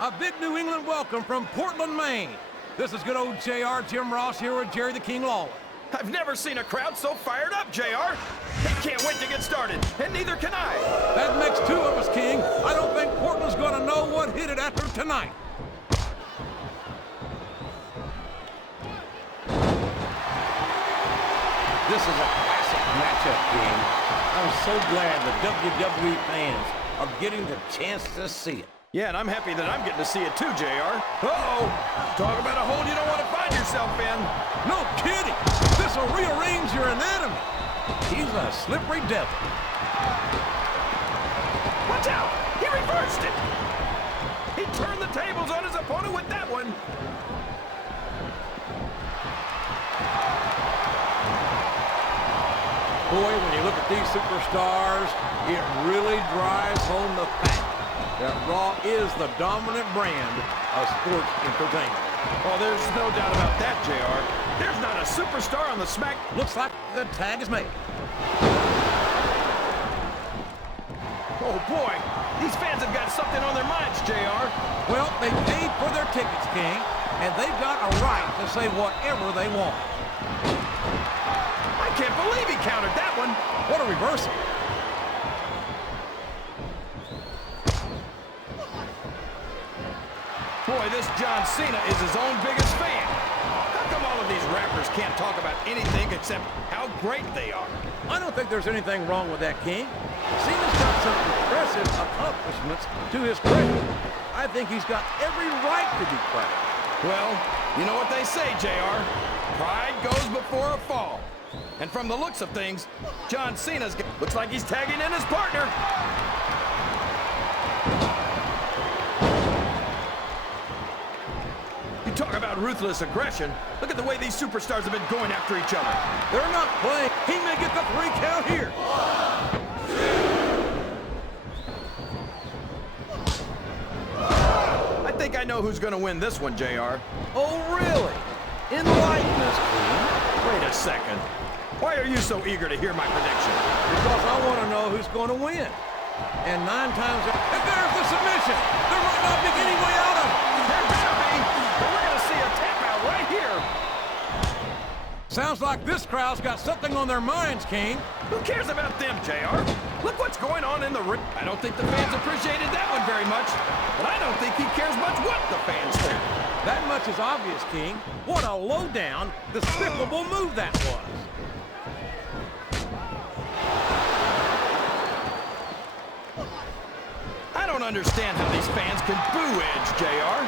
A big New England welcome from Portland, Maine. This is good old JR Jim Ross here with Jerry the King Lawler. I've never seen a crowd so fired up, JR. They can't wait to get started, and neither can I. That makes two of us, King. I don't think Portland's going to know what hit it after tonight. This is a classic matchup, King. I'm so glad the WWE fans are getting the chance to see it. Yeah, and I'm happy that I'm getting to see it too, JR. Uh-oh. Talk about a hole you don't want to find yourself in. No kidding. This will rearrange your anatomy. He's a slippery devil. Watch out! He reversed it! He turned the tables on his opponent with that one. Boy, when you look at these superstars, it really drives home the fact that Raw is the dominant brand of sports entertainment. Oh, there's no doubt about that, JR. There's not a superstar on the Smack. Looks like the tag is made. Oh, boy. These fans have got something on their minds, JR. Well, they paid for their tickets, King, and they've got a right to say whatever they want. I can't believe he countered that one. What a reversal. Boy, this John Cena is his own biggest fan. How come all of these rappers can't talk about anything except how great they are? I don't think there's anything wrong with that, King. Cena's got some impressive accomplishments to his credit. I think he's got every right to be proud. Well, you know what they say, JR. Pride goes before a fall. And from the looks of things, John Cena's looks like he's tagging in his partner. You talk about ruthless aggression. Look at the way these superstars have been going after each other. They're not playing. He may get the 3 count here. I think I know who's going to win this one, JR. Oh, really? Enlighten us, King. Wait a second. Why are you so eager to hear my prediction? Because I want to know who's going to win. And 9 times... And there's the submission! There might not be any way out of it! There better be! But we're going to see a tap out right here! Sounds like this crowd's got something on their minds, King. Who cares about them, JR? Look what's going on in the ring. I don't think the fans appreciated that one very much. But I don't think he cares much what the fans think. That much is obvious, King. What a low-down, despicable move that was. I don't understand how these fans can boo Edge, JR.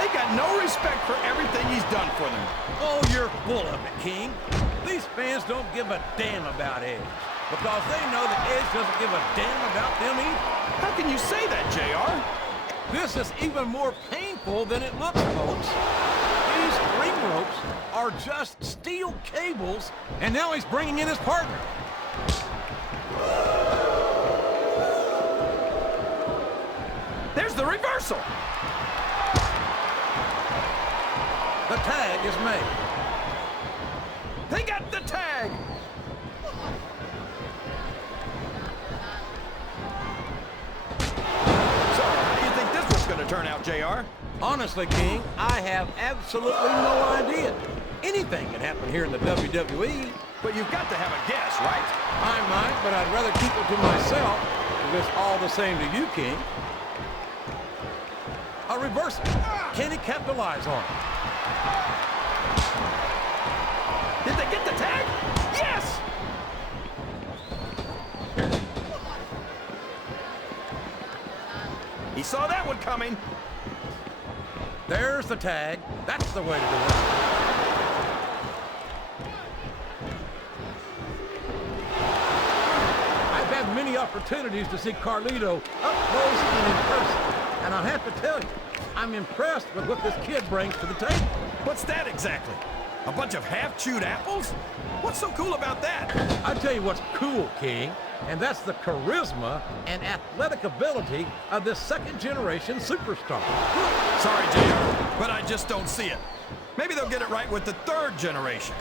They got no respect for everything he's done for them. Oh, you're full of it, King. These fans don't give a damn about Edge because they know that Edge doesn't give a damn about them either. How can you say that, JR? This is even more painful than it looks, folks. These ring ropes are just steel cables, and now he's bringing in his partner. There's the reversal. The tag is made. They got the tag. So, how do you think this one's going to turn out, JR? Honestly, King, I have absolutely no idea. Anything can happen here in the WWE. But you've got to have a guess, right? I might, but I'd rather keep it to myself if it's all the same to you, King. A reversal. Can he capitalize on it? Did they get the tag? Yes! He saw that one coming. There's the tag. That's the way to do it. I've had many opportunities to see Carlito up close and in person. And I have to tell you, I'm impressed with what this kid brings to the table. What's that exactly? A bunch of half-chewed apples? What's so cool about that? I tell you what's cool, King, and that's the charisma and athletic ability of this second-generation superstar. Sorry, JR, but I just don't see it. Maybe they'll get it right with the 3rd generation.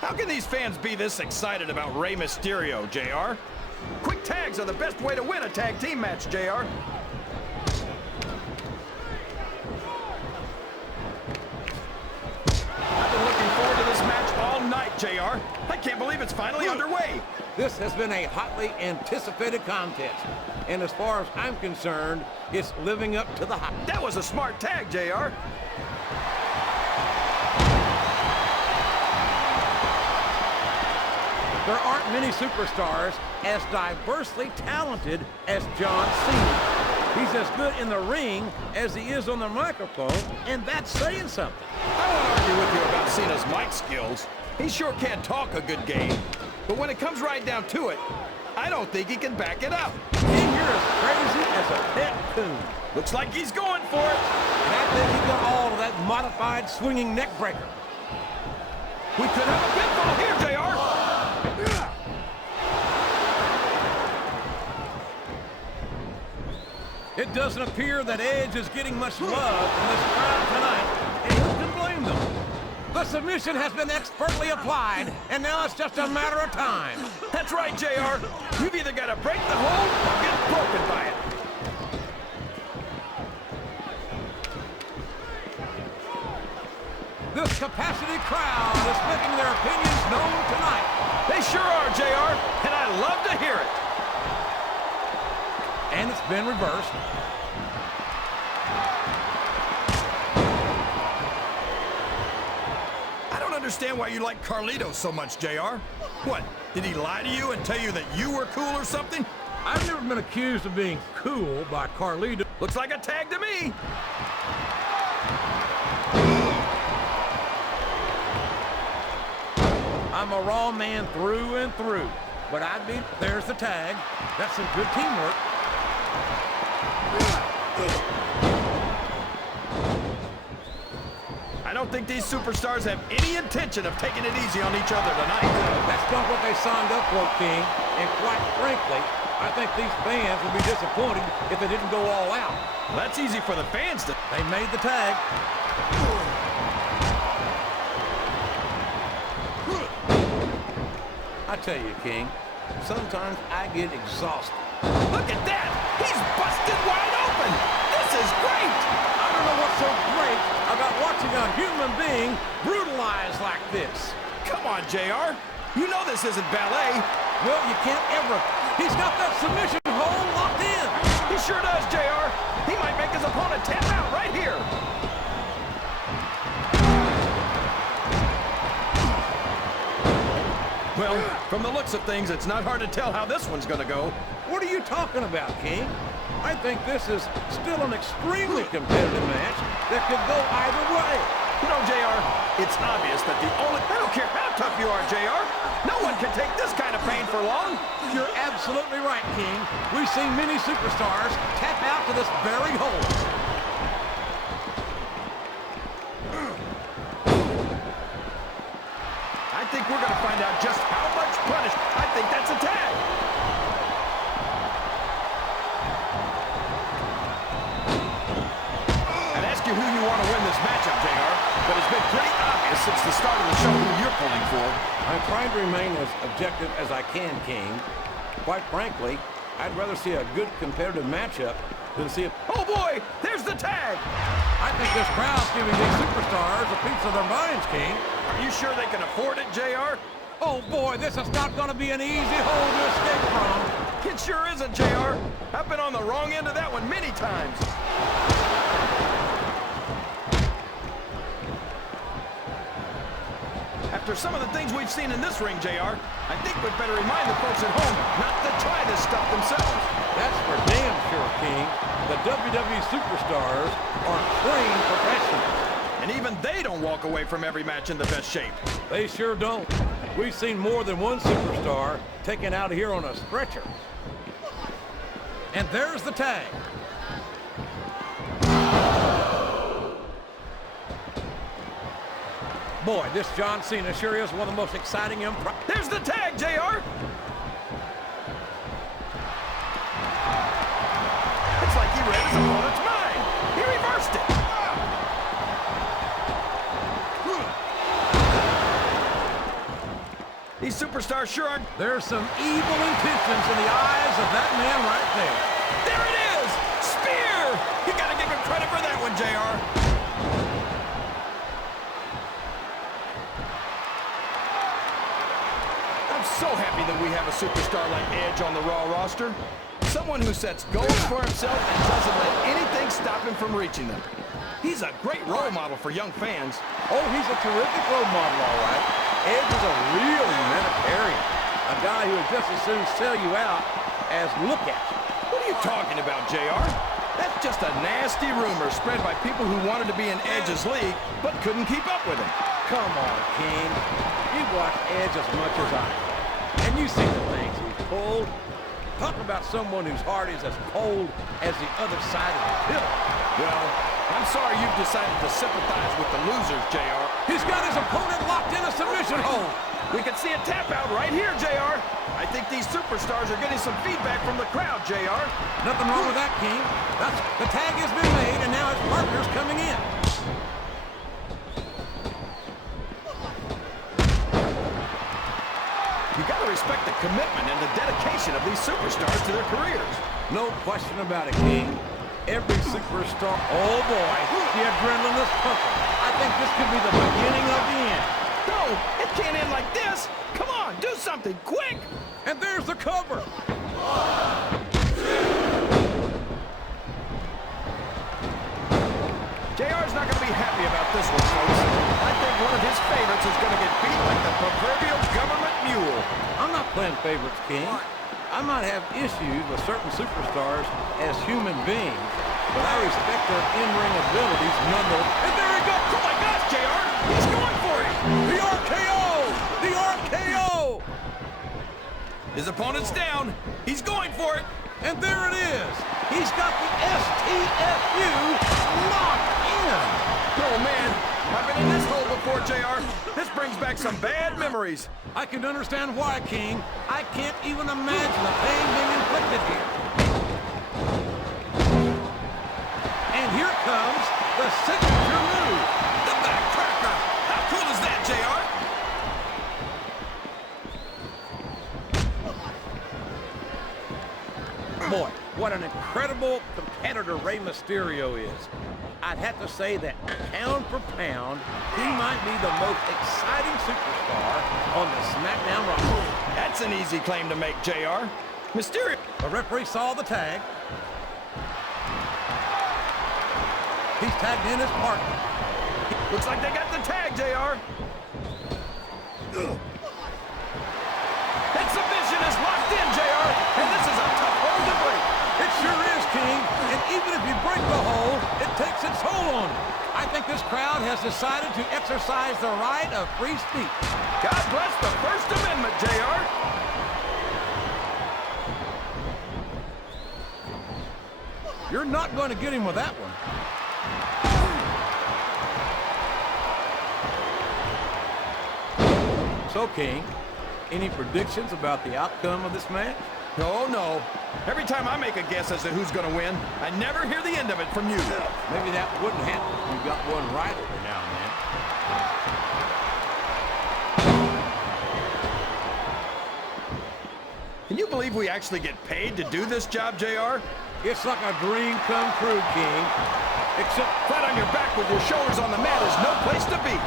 How can these fans be this excited about Rey Mysterio, JR? Quick tags are the best way to win a tag team match, JR. I've been looking forward to this match all night, JR. I can't believe it's finally underway. This has been a hotly anticipated contest. And as far as I'm concerned, it's living up to the hype. That was a smart tag, JR. There aren't many superstars as diversely talented as John Cena. He's as good in the ring as he is on the microphone, and that's saying something. I won't argue with you about Cena's mic skills. He sure can't talk a good game. But when it comes right down to it, I don't think he can back it up. And you're as crazy as a pet coon. Looks like he's going for it. And I think he got all of that modified swinging neck breaker. We could have a pinfall here, JR. It doesn't appear that Edge is getting much love from this crowd tonight, and who can blame them? The submission has been expertly applied, and now it's just a matter of time. That's right, JR. You've either got to break the hold or get broken by it. This capacity crowd is making their opinions known tonight. They sure are, JR, and I love to hear it. And it's been reversed. I don't understand why you like Carlito so much, JR. What, did he lie to you and tell you that you were cool or something? I've never been accused of being cool by Carlito. Looks like a tag to me. I'm a Raw man through and through, but there's the tag. That's some good teamwork. I don't think these superstars have any intention of taking it easy on each other tonight. That's not what they signed up for, King. And quite frankly, I think these fans would be disappointed if they didn't go all out. Well, that's easy for the fans to... They made the tag. I tell you, King, sometimes I get exhausted. Look at that! He's busted wide open! This is great! I don't know what's so great about watching a human being brutalized like this. Come on, JR. You know this isn't ballet. Well, you can't ever. He's got that submission hold locked in. He sure does, JR. He might make his opponent tap out right here. Well, from the looks of things, it's not hard to tell how this one's gonna go. What are you talking about, King? I think this is still an extremely competitive match that could go either way. You know, JR, it's obvious that I don't care how tough you are, JR. No one can take this kind of pain for long. You're absolutely right, King. We've seen many superstars tap out to this very hold. I think we're gonna find out just how much punishment. I think that's a tag. I'd ask you who you want to win this matchup, JR, but it's been pretty obvious since the start of the show who you're pulling for. I'm trying to remain as objective as I can, King. Quite frankly, I'd rather see a good competitive matchup than see a... Oh boy, there's the tag! I think this crowd's giving these superstars a piece of their minds, King. Are you sure they can afford it, JR? Oh boy, this is not going to be an easy hole to escape from. It sure isn't, JR. I've been on the wrong end of that one many times. After some of the things we've seen in this ring, JR, I think we'd better remind the folks at home not to try this stuff themselves. That's for damn sure, King. The WWE superstars are trained professionals. And even they don't walk away from every match in the best shape. They sure don't. We've seen more than one superstar taken out of here on a stretcher. And there's the tag. Boy, this John Cena sure is one of the most exciting There's the tag, JR! It's like he read his opponent's mind. He reversed it. These superstars sure aren't. There's some evil intentions in the eyes of that man right there. There it is! Spear! You gotta give him credit for that one, JR. I'm so happy that we have a superstar like Edge on the Raw roster. Someone who sets goals for himself and doesn't let anything stop him from reaching them. He's a great role model for young fans. Oh, he's a terrific role model, all right. Edge is a real humanitarian. A guy who would just as soon sell you out as look at you. What are you talking about, JR? That's just a nasty rumor spread by people who wanted to be in Edge's league, but couldn't keep up with him. Come on, King. You watch Edge as much as I do. And you see the things he's pulled. Talk about someone whose heart is as cold as the other side of the pillow. Well, I'm sorry you've decided to sympathize with the losers, JR. He's got his opponent locked in a submission hold. We can see a tap out right here, JR. I think these superstars are getting some feedback from the crowd, JR. Nothing wrong with that, King. The tag has been made, and now his partner's coming in. You gotta respect the commitment and the dedication of these superstars to their careers. No question about it, King. Every superstar. Oh, boy. The adrenaline is pumping. I think this could be the beginning of the end. No, it can't end like this. Come on, do something, quick! And there's the cover. JR's not going to be happy about this one, folks. I think one of his favorites is going to get beat like the proverbial government mule. I'm not playing favorites, King. I might have issues with certain superstars as human beings, but I respect their in-ring abilities nonetheless. And there he goes! Oh my gosh, JR! He's going for it! The RKO! The RKO! His opponent's down. He's going for it. And there it is. He's got the STFU locked in. Oh, man. I've been in this hole before, JR. This brings back some bad memories. I can understand why, King. I can't even imagine the pain being inflicted here. And here comes the signature move. The backcracker. How cool is that, JR? Boy, what an incredible competitor Rey Mysterio is. I'd have to say that pound for pound, he might be the most exciting superstar on the SmackDown roster. That's an easy claim to make, JR. Mysterio. The referee saw the tag. He's tagged in his partner. Looks like they got the tag, JR. That submission is locked in, JR. And this is a tough hold to break. It sure is, King. And even if you break the hold, it takes its toll on you. I think this crowd has decided to exercise the right of free speech. God bless the First Amendment, JR. You're not going to get him with that one. So, King, any predictions about the outcome of this match? Oh, no. Every time I make a guess as to who's going to win, I never hear the end of it from you. Maybe that wouldn't happen if you got one right every now and then. Can you believe we actually get paid to do this job, JR? It's like a dream come true, King. Except flat on your back with your shoulders on the mat is no place to be.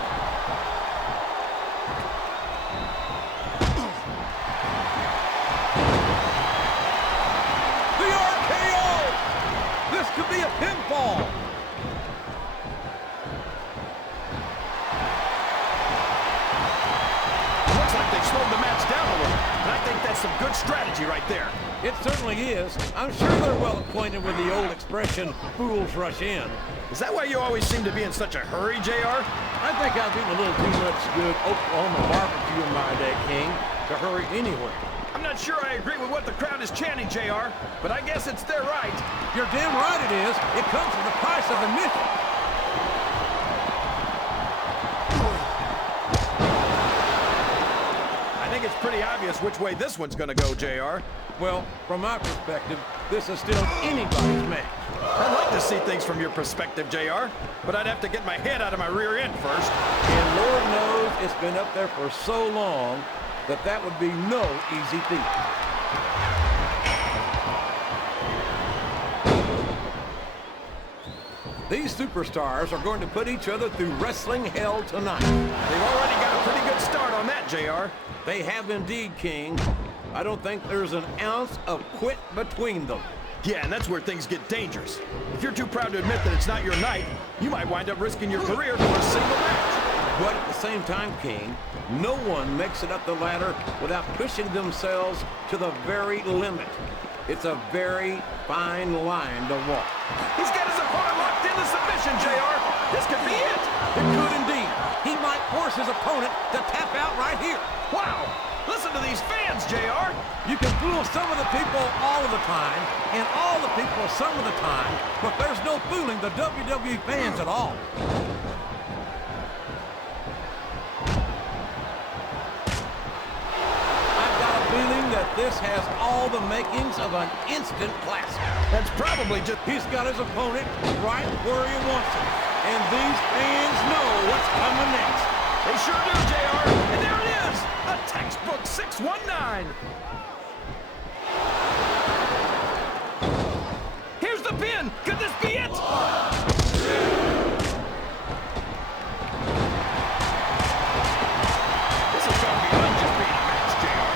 The RKO! This could be a pinfall. Looks like they've slowed the match down a little, and I think that's some good strategy right there. It certainly is. I'm sure they're well acquainted with the old expression, fools rush in. Is that why you always seem to be in such a hurry, JR? I think I've eaten a little too much good Oklahoma barbecue in my day, King, to hurry anywhere. I'm not sure I agree with what the crowd is chanting, JR, but I guess it's their right. You're damn right it is. It comes with the price of admission. I think it's pretty obvious which way this one's going to go, JR. Well, from my perspective, this is still anybody's match. I'd like to see things from your perspective, JR, but I'd have to get my head out of my rear end first. And Lord knows it's been up there for so long, that that would be no easy feat. These superstars are going to put each other through wrestling hell tonight. They've already got a pretty good start on that, JR. They have indeed, King. I don't think there's an ounce of quit between them. Yeah, and that's where things get dangerous. If you're too proud to admit that it's not your night, you might wind up risking your career for a single match. But at the same time, King, no one makes it up the ladder without pushing themselves to the very limit. It's a very fine line to walk. He's got his opponent locked into submission, JR. This could be it. It could indeed. He might force his opponent to tap out right here. Wow. Listen to these fans, JR. You can fool some of the people all of the time, and all the people some of the time, but there's no fooling the WWE fans at all. I've got a feeling that this has all the makings of an instant classic. That's probably just... He's got his opponent right where he wants him, and these fans know what's coming next. They sure do, JR. And there it is, a textbook 619. Here's the pin. Could this be it? This is going to be not just being a match, JR.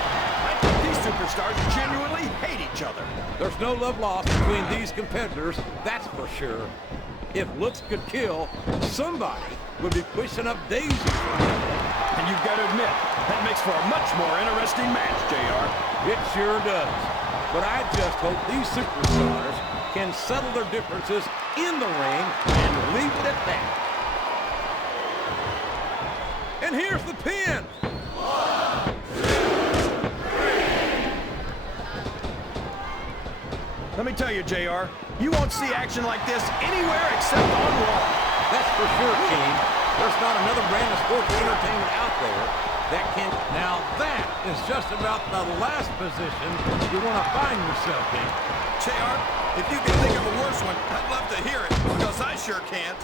I think these superstars genuinely hate each other. There's no love lost between these competitors, that's for sure. If looks could kill, somebody would be pushing up daisies for him. And you've got to admit, that makes for a much more interesting match, JR. It sure does. But I just hope these superstars can settle their differences in the ring and leave it at that. And here's the pin. Let me tell you, JR, you won't see action like this anywhere except on Raw. That's for sure, King. There's not another brand of sports entertainment out there that can... Now that is just about the last position you want to find yourself in. JR, if you can think of a worse one, I'd love to hear it, because I sure can't.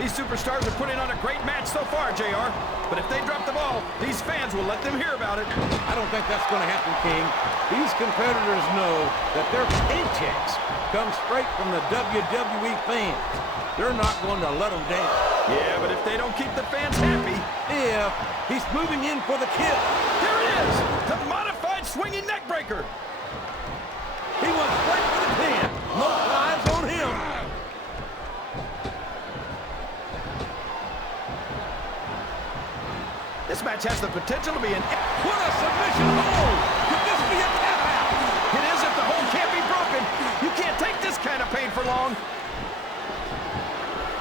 These superstars are putting on a great match so far, JR. But if they drop the ball, these fans will let them hear about it. I don't think that's going to happen, King. These competitors know that their paychecks come straight from the WWE fans. They're not going to let them down. Yeah, but if they don't keep the fans happy... Yeah, he's moving in for the kill. There it is! The modified swinging neck breaker. He went straight for the pin. No eyes on him. This match has the potential to be an... What a submission hold! Could this be a tap out? It is if the hold can't be broken. You can't take this kind of pain for long.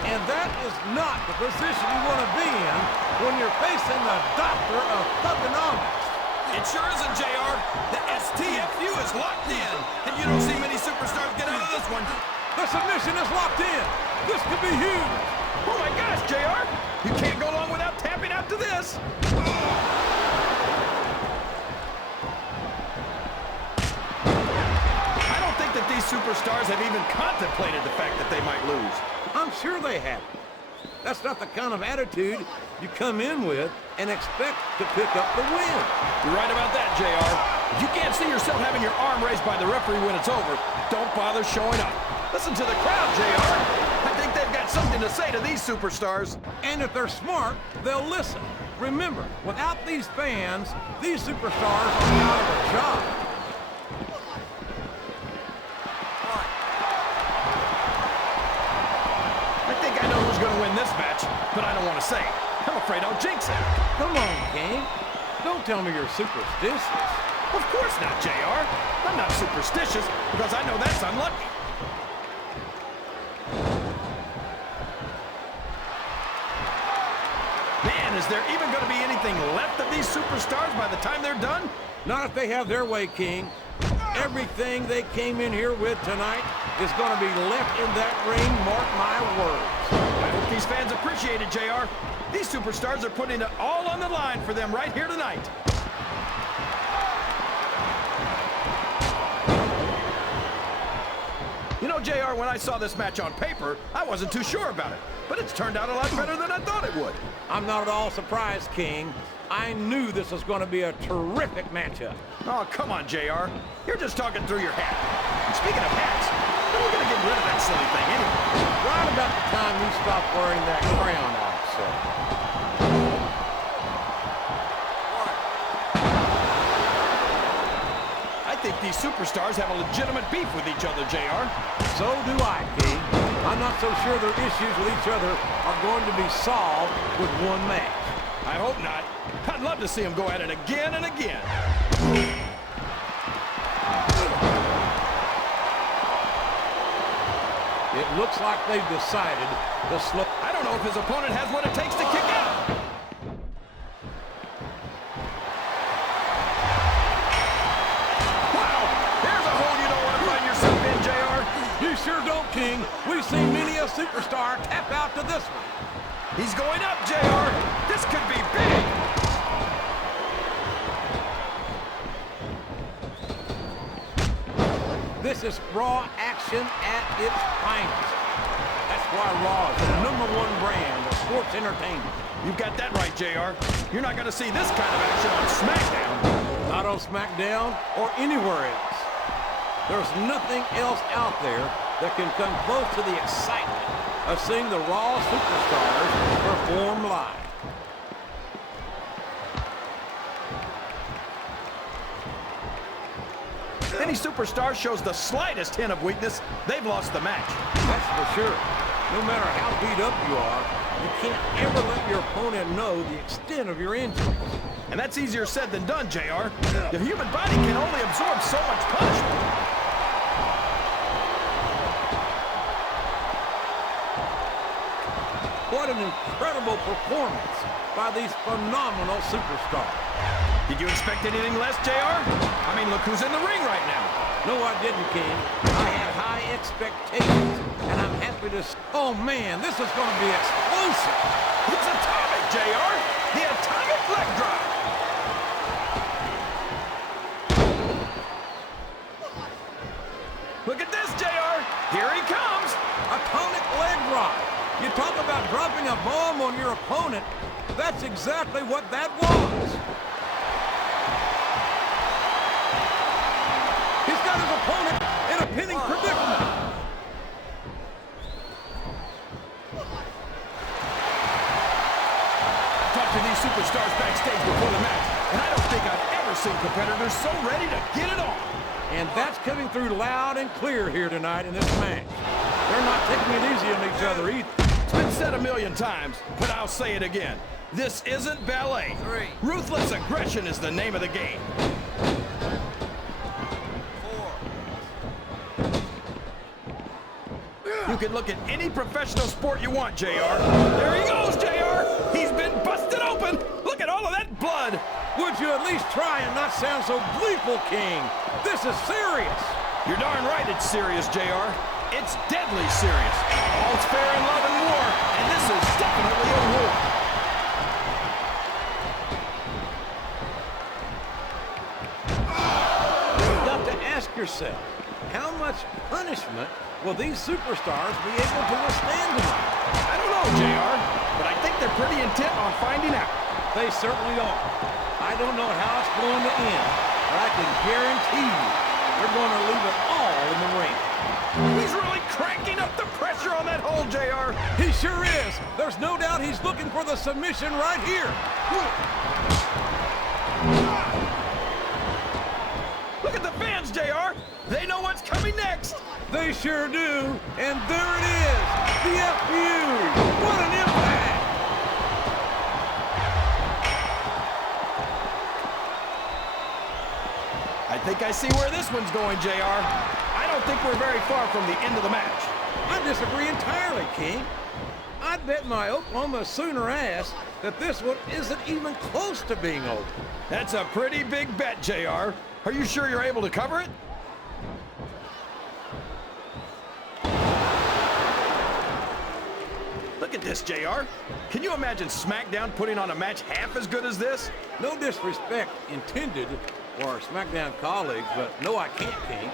And that is not the position you want to be in when you're facing the doctor of thugonomics. It sure isn't, JR. The STFU is locked in, and you don't see many superstars get out of this one. The submission is locked in. This could be huge. Oh my gosh, JR! You can't go long without tapping out to this. I don't think that these superstars have even contemplated the fact that they might lose. I'm sure they have. That's not the kind of attitude you come in with and expect to pick up the win. You're right about that, JR. If you can't see yourself having your arm raised by the referee when it's over, don't bother showing up. Listen to the crowd, JR. I think they've got something to say to these superstars. And if they're smart, they'll listen. Remember, without these fans, these superstars are out of a job. I think I know who's going to win this match, but I don't want to say it. I'm afraid I'll jinx it. Come on, King. Don't tell me you're superstitious. Of course not, JR. I'm not superstitious because I know that's unlucky. Man, is there even going to be anything left of these superstars by the time they're done? Not if they have their way, King. Everything they came in here with tonight is going to be left in that ring, mark my words. I hope these fans appreciate it, JR. These superstars are putting it all on the line for them right here tonight. You know, JR, when I saw this match on paper, I wasn't too sure about it. But it's turned out a lot better than I thought it would. I'm not at all surprised, King. I knew this was going to be a terrific matchup. Oh, come on, JR. You're just talking through your hat. And speaking of hats, when are we going to get rid of that silly thing anyway? Right about the time you stop wearing that crown, I'd say. I think these superstars have a legitimate beef with each other, JR. So do I, King. I'm not so sure their issues with each other are going to be solved with one match. I hope not. I'd love to see them go at it again and again. It looks like they've decided to slow. I don't know if his opponent has what it takes to kick out. Wow, there's a hole you don't want to find yourself in, JR. You sure don't, King. We've seen many a superstar tap out to this one. He's going up, JR. This could be big. This is Raw action at its finest. That's why Raw is the #1 brand of sports entertainment. You've got that right, JR. You're not going to see this kind of action on SmackDown. Not on SmackDown or anywhere else. There's nothing else out there that can come close to the excitement of seeing the Raw superstars perform live. Any superstar shows the slightest hint of weakness, they've lost the match. That's for sure. No matter how beat up you are, you can't ever let your opponent know the extent of your injuries. And that's easier said than done, JR. The human body can only absorb so much punishment. What an incredible performance by these phenomenal superstars. Did you expect anything less, JR? I mean, look who's in the ring right now. No, I didn't, King. I had high expectations, and I'm happy to... Oh, man, this is going to be explosive. It's atomic, JR. The atomic leg drop. Look at this, JR. Here he comes. Atomic leg drop. You talk about dropping a bomb on your opponent. That's exactly what that was. He's got his opponent in a pinning predicament. I talked to these superstars backstage before the match, and I don't think I've ever seen competitors so ready to get it on. And that's coming through loud and clear here tonight in this match. They're not taking it easy on each other either. It's been said a million times, but I'll say it again. This isn't ballet. Ruthless aggression is the name of the game. 4. You can look at any professional sport you want, JR. There he goes, JR. He's been busted open. Look at all of that blood. Would you at least try and not sound so gleeful, King? This is serious. You're darn right it's serious, JR. It's deadly serious. All's fair in love and war, and this is definitely a war. You've got to ask yourself, how much punishment will these superstars be able to withstand tonight? I don't know, JR, but I think they're pretty intent on finding out. They certainly are. I don't know how it's going to end, but I can guarantee you they're going to leave it all in the ring. He's really cranking up the pressure on that hole, JR. He sure is. There's no doubt he's looking for the submission right here. Look at the fans, JR. They know what's coming next. They sure do. And there it is. The FU. What an impact. I think I see where this one's going, JR. I don't think we're very far from the end of the match. I disagree entirely, King. I'd bet my Oklahoma Sooner ass that this one isn't even close to being over. That's a pretty big bet, JR. Are you sure you're able to cover it? Look at this, JR. Can you imagine SmackDown putting on a match half as good as this? No disrespect intended for our SmackDown colleagues, but no, I can't, King.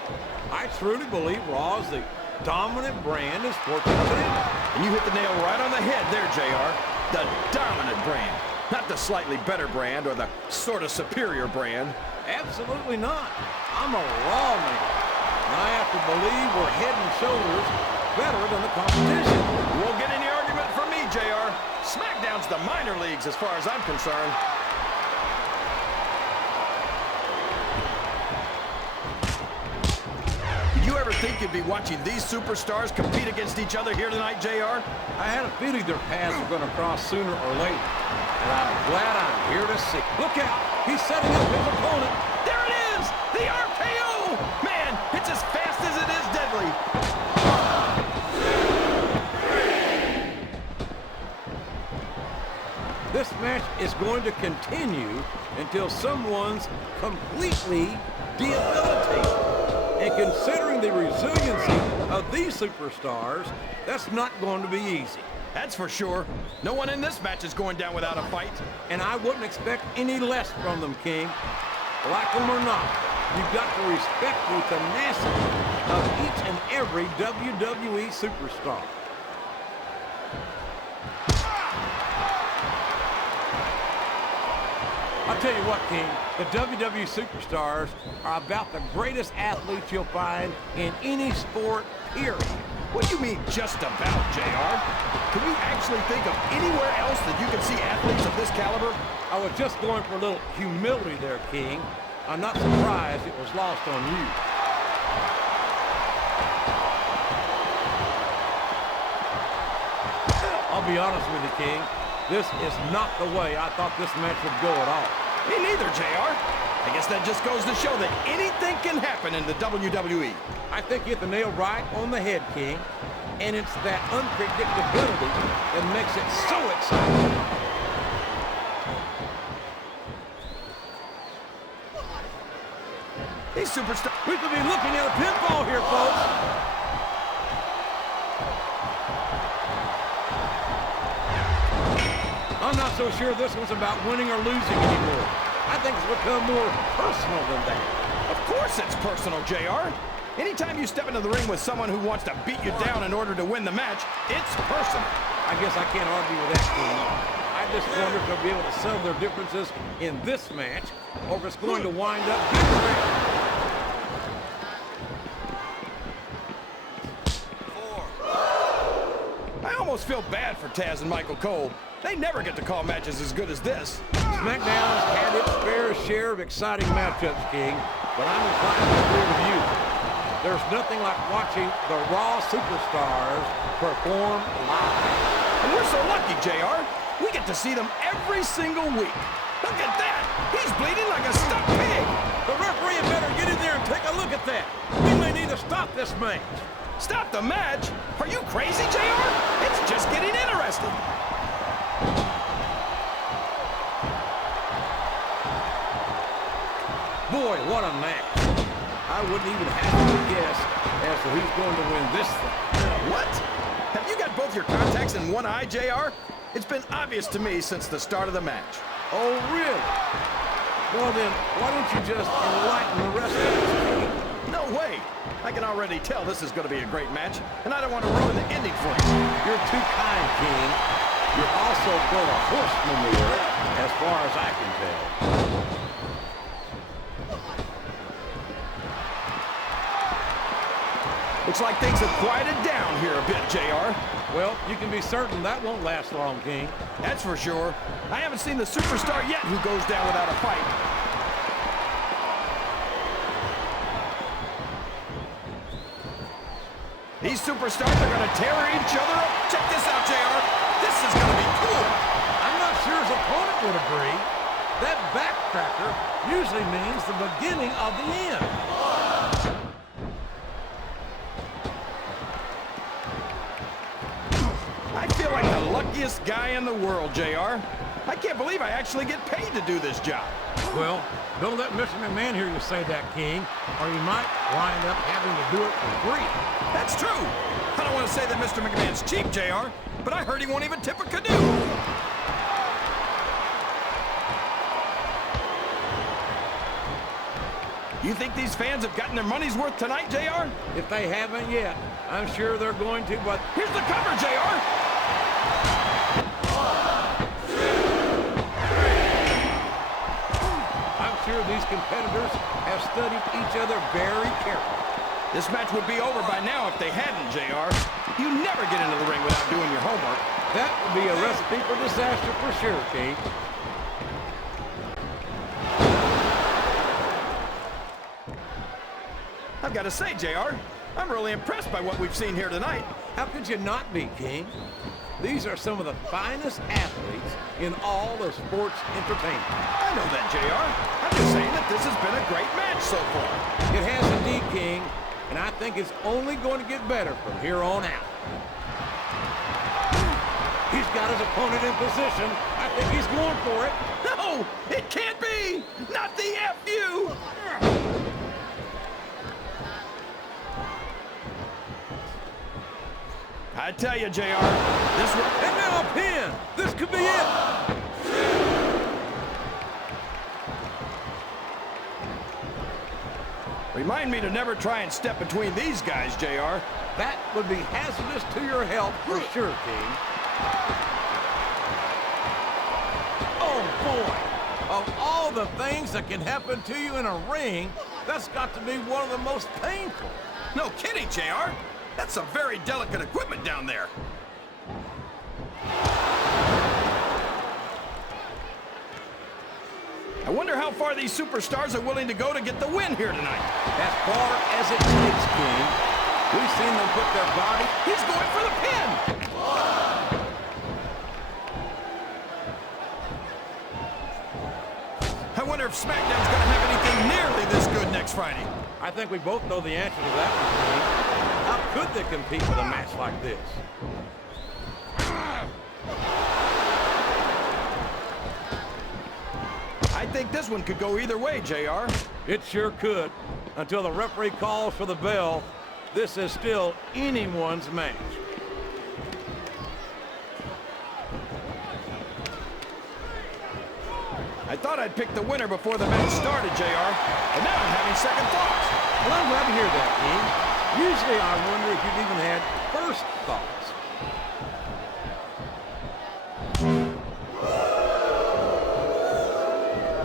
I truly believe Raw is the dominant brand in sports entertainment. And you hit the nail right on the head there, JR. The dominant brand. Not the slightly better brand or the sort of superior brand. Absolutely not. I'm a Raw man. And I have to believe we're head and shoulders better than the competition. You won't get any argument from me, JR. SmackDown's the minor leagues as far as I'm concerned. Did you ever think you'd be watching these superstars compete against each other here tonight, JR? I had a feeling their paths were going to cross sooner or later. And I'm glad I'm here to see. Look out! He's setting up his opponent. There it is! The RKO! Man, it's as fast as it is deadly. This match is going to continue until someone's completely debilitated. And considering the resiliency of these superstars, that's not going to be easy. That's for sure. No one in this match is going down without a fight. And I wouldn't expect any less from them, King. Like them or not, you've got to respect the tenacity of each and every WWE superstar. I'll tell you what, King, the WWE superstars are about the greatest athletes you'll find in any sport, period. What do you mean, just about, JR? Can you actually think of anywhere else that you can see athletes of this caliber? I was just going for a little humility there, King. I'm not surprised it was lost on you. I'll be honest with you, King. This is not the way I thought this match would go at all. Me neither, JR. I guess that just goes to show that anything can happen in the WWE. I think you hit the nail right on the head, King. And it's that unpredictability that makes it so exciting. These superstars... We could be looking at a pinfall here, folks. I'm not so sure this one's about winning or losing anymore. I think it's become more personal than that. Of course it's personal, JR. Anytime you step into the ring with someone who wants to beat you down in order to win the match, it's personal. I guess I can't argue with that, King. I just wonder if they'll be able to settle their differences in this match, or if it's going to wind up different. I almost feel bad for Taz and Michael Cole. They never get to call matches as good as this. SmackDown's had its fair share of exciting matchups, King, but I'm inclined to agree with you. There's nothing like watching the Raw superstars perform live. And we're so lucky, JR. We get to see them every single week. Look at that! He's bleeding like a stuck pig! The referee had better get in there and take a look at that. We may need to stop this match. Stop the match? Are you crazy, JR? It's just getting interesting. Boy, what a match. I wouldn't even have to guess as to who's going to win this thing. What? Have you got both your contacts in one eye, JR? It's been obvious to me since the start of the match. Oh, really? Well, then, why don't you just enlighten the rest of us? No way. I can already tell this is going to be a great match, and I don't want to ruin the ending for you. You're too kind, King. You're also full of horse manure, as far as I can tell. Looks like things have quieted down here a bit, JR. Well, you can be certain that won't last long, King. That's for sure. I haven't seen the superstar yet who goes down without a fight. These superstars are going to tear each other up. Check this out, JR. This is going to be cool. I'm not sure his opponent would agree. That backcracker usually means the beginning of the end. I feel like the luckiest guy in the world, JR. I can't believe I actually get paid to do this job. Well, don't let Mr. McMahon hear you say that, King, or you might wind up having to do it for free. That's true. I don't want to say that Mr. McMahon's cheap, JR, but I heard he won't even tip a canoe. You think these fans have gotten their money's worth tonight, JR? If they haven't yet, I'm sure they're going to, but Here's the cover, JR. I'm sure these competitors have studied each other very carefully. This match would be over by now if they hadn't, JR. You never get into the ring without doing your homework. That would be a recipe for disaster for sure, King. I've got to say, JR, I'm really impressed by what we've seen here tonight. How could you not be, King? These are some of the finest athletes in all of sports entertainment. I know that, JR. I'm just saying that this has been a great match so far. It has indeed, King, and I think it's only going to get better from here on out. He's got his opponent in position. I think he's going for it. No, it can't be. Not the FU. I tell you, JR, this one... And now a pin. This could be it. Remind me to never try and step between these guys, JR. That would be hazardous to your health for sure, King. Oh, boy. Of all the things that can happen to you in a ring, that's got to be one of the most painful. No kidding, JR. That's some very delicate equipment down there. I wonder how far these superstars are willing to go to get the win here tonight. As far as it takes, King. We've seen them put their body. He's going for the pin. I wonder if SmackDown's going to have anything nearly this good next Friday. I think we both know the answer to that one, King. How could they compete with a match like this? I think this one could go either way, JR. It sure could. Until the referee calls for the bell, this is still anyone's match. I thought I'd pick the winner before the match started, JR, but now I'm having second thoughts. Well, I'm glad to hear that, King. Usually I wonder if you've even had first thoughts.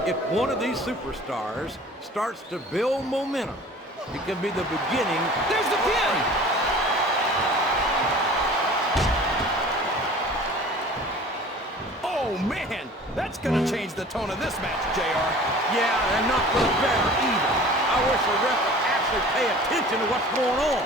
If one of these superstars starts to build momentum, it could be the beginning. There's the pin! Oh, man! That's gonna change the tone of this match, JR. Yeah, and not for the better either. I wish the ref would actually pay attention to what's going on.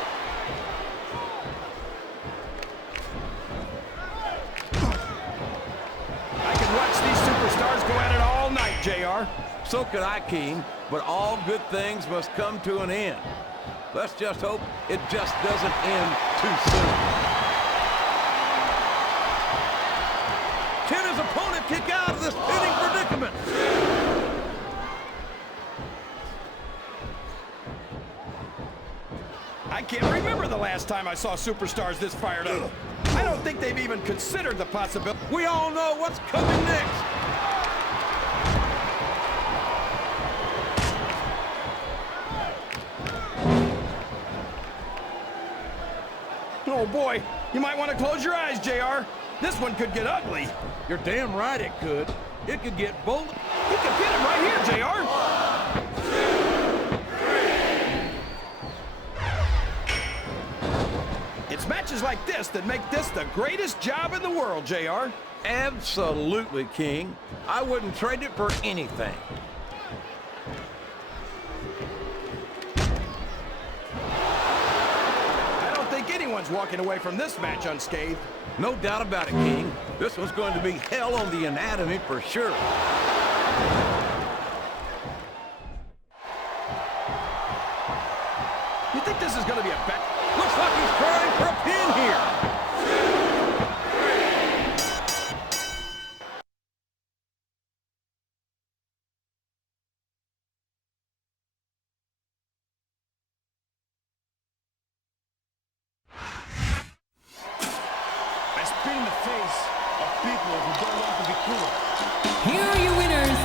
I can watch these superstars go at it all night, JR. So could I, King, but all good things must come to an end. Let's just hope it just doesn't end too soon. Can his opponent kick out of this pinning predicament? I can't remember the last time I saw superstars this fired up. I don't think they've even considered the possibility. We all know what's coming next. Oh, boy. You might want to close your eyes, JR. This one could get ugly. You're damn right it could. It could get bold. He could pin him right here, JR. It's matches like this that make this the greatest job in the world, JR. Absolutely, King. I wouldn't trade it for anything. I don't think anyone's walking away from this match unscathed. No doubt about it, King. This one's going to be hell on the anatomy for sure. You think this is going to be a bet? Looks like he's trying for a pin here. I spit in the face of people who don't want to be cool. Here are your winners,